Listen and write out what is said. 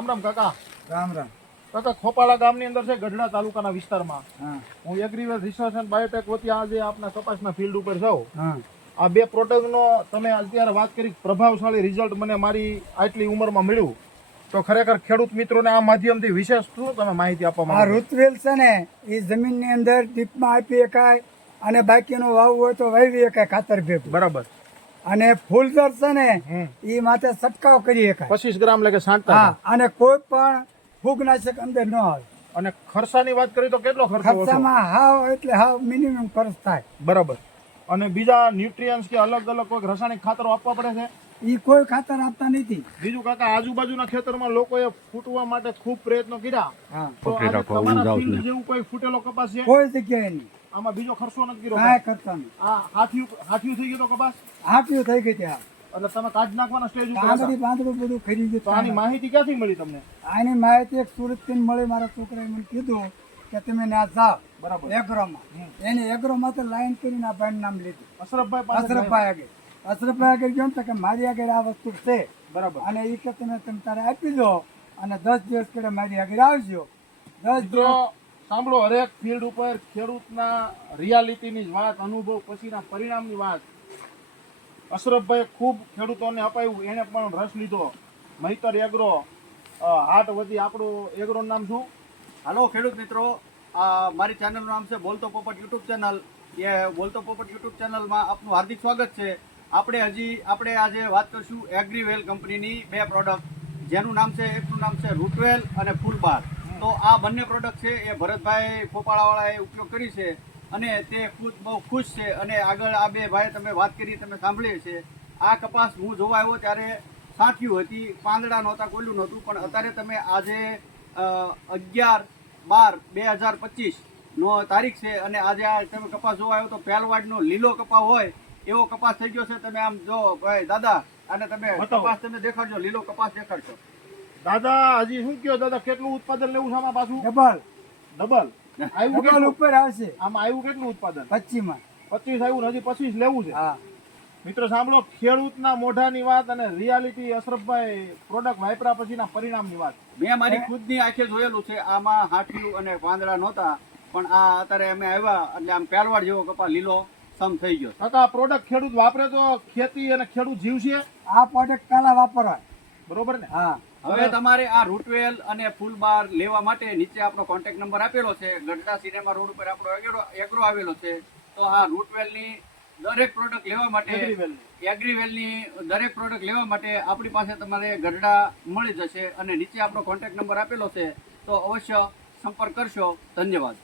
રામ રામ કાકા. રામ રામ. કાકા ખોપાળા ગામની અંદર છે ગઢડા તાલુકાના વિસ્તારમાં. હા હું એગ્રીવેલ રિસર્ચ એન્ડ બાયોટેક વતી આજે આપના કપાસના ફિલ્ડ ઉપર છું. હા આ બે પ્રોડક્ટનો તમે અત્યારે વાત કરી પ્રભાવશાળી રિઝલ્ટ મને મારી આટલી ઉંમરમાં મળ્યું, તો ખરેખર ખેડૂત મિત્રોને આ માધ્યમથી વિશેષ શું તમે માહિતી આપવા આ માંગો? ઋતુવેલ છે ને એ જમીનની અંદર ડીપમાં આપી શકાય અને બાકીનું વાવવું હોય તો વાવી શકાય ખાતર ભેગું. બરાબર. અને ફૂલદર છે ને એ માથે છંટકાવ કરી શકાય. 25 ગ્રામ લગે છાંટતા. હા, અને કોઈ પણ ફૂગનાશક અંદર ન આવે. અને ખર્ચાની વાત કરી તો કેટલો ખર્ચો ઓછો? ખર્ચામાં હાવ એટલે હાવ મિનિમમ ખર્ચ થાય. બરાબર. અને બીજા ન્યુટ્રિયન્ટ્સ કે અલગ અલગ કોઈ રાસાયણિક ખાતરો આપવા પડે છે? એ કોઈ ખાતર આપતા નથી. બીજું કાકા, આજુબાજુના ખેતરમાં લોકોએ ફૂટવા માટે ખૂબ પ્રયત્નો કર્યા, હા, તો આજે તમારા ફિલ્ડ જેવું કોઈ ફૂટેલો કપાસ છે? કોઈ જગ્યાએ નહીં. આમાં બીજો ખર્ચો નથી કર્યો? કાંઈ કરતા નહીં. આ હાથિયું થઈ ગયો તો કપાસ, હાથીઓ થઈ ગઈ ત્યાં એટલે તમે કાઢ નાખવાના સ્ટેજ ઉપર આ હતા. બધી પાંદડું બધું ખરી તો આની ગયું. માહિતી ક્યાંથી મળી તમને? આની માહિતી એક સુરતથી મળી. મારા છોકરાએ મને કીધું કે તમે ત્યાં જાઓ બરાબર. એગ્રોમાં. એને એગ્રોમાં તો લાઈન કરીને આ ભાઈનું નામ લીધું. અશરફભાઈ પાસે અશરફભાઈ આગળ. અશરફભાઈ આગળ ગયો ને તો કે મારી આગળ આ વસ્તુ છે બરાબર. અને એ કે તમે તારે આપી દો અને 10 દિવસकडे મારી આગળ આવજો. 10 મિત્રો દિવસ સાંભળો, હરેક ફિલ્ડ ઉપર ખેડૂતના રિયાલિટીની જ વાત, અનુભવ પછીના પરિણામની વાત. અશરફભાઈ ખૂબ ખેડૂતોને અપાયું, એને પણ રસ લીધો. મહિતર એગ્રો હાટ વતી આપણું એગ્રોનું નામ શું? હાલો ખેડૂત મિત્રો, મારી ચેનલનું નામ છે બોલતો પોપટ યુટ્યુબ ચેનલ. એ બોલતો પોપટ યુટ્યુબ ચેનલમાં આપનું હાર્દિક સ્વાગત છે. આપણે આજે વાત કરીશું એગ્રીવેલ કંપનીની બે પ્રોડક્ટ, જેનું નામ છે, એકનું નામ છે રૂટવેલ અને ફૂલબાર. તો આ બંને પ્રોડક્ટ છે એ ભરતભાઈ ખોપાળાવાળાએ ઉપયોગ કરી છે અને તે ખુદ બહુ ખુશ છે. અને આગળ આ બે ભાઈ તમે વાત કરી, તમે સાંભળી છે. આ કપાસ હું જોવા આવ્યો ત્યારે સાંઠિયું હતી, પાંદડા નહોતા, કોયલું નહોતું. પણ અત્યારે તમે આજે 11/12/2025 નો તારીખ છે અને આજે આ તમે કપાસ જોવા આવ્યો તો પહેલવાડનો લીલો કપાસ હોય એવો કપાસ થઈ ગયો છે. તમે આમ જો ભાઈ દાદા, અને તમે કપાસ તમે દેખાડજો, લીલો કપાસ દેખાડજો દાદા. હજી શું કયો દાદા, કેટલું ઉત્પાદન લેવું છે આમાં પાછું? ડબલ આવ્યું ડબલ કેટલું? ઉપર આવશે. આમાં આવ્યું કેટલું ઉત્પાદન? 25 માં. 25 આવ્યું ને હજી 25 લેવું છે. હા, મિત્રો સાંભળો, ખેડૂતના મોઢાની વાત અને રિયાલિટી, અશરફભાઈ પ્રોડક્ટ વાપર્યા પછીના પરિણામની વાત. મેં મારી ખુદની આંખે જોયેલું છે. આમાં હાંઠિયું અને પાંદડા નહોતા, પણ આ અત્યારે અમે આવ્યા એટલે આમ પહેલવાડ જેવો કપાસ લીલો સમ થઈ ગયો. કાકા, પ્રોડક્ટ ખેડૂત વાપરે તો ખેતી અને ખેડૂત જીવશે, આ પ્રોડક્ટ પહેલા વાપરવાય. બરોબર ને? હા, હવે તમારે આ રૂટવેલ અને ફૂલબાર લેવા માટે નીચે આપણો કોન્ટેક્ટ નંબર આપેલો છે. ગઢડા સિનેમા રોડ ઉપર આપણો એગ્રો આવેલો છે. તો આ રૂટવેલની દરેક પ્રોડક્ટ લેવા માટે, એગ્રીવેલની દરેક પ્રોડક્ટ લેવા માટે આપણી પાસે તમારે ગઢડા મળી જશે અને નીચે આપણો કોન્ટેક્ટ નંબર આપેલો છે. તો અવશ્ય સંપર્ક કરશો. ધન્યવાદ.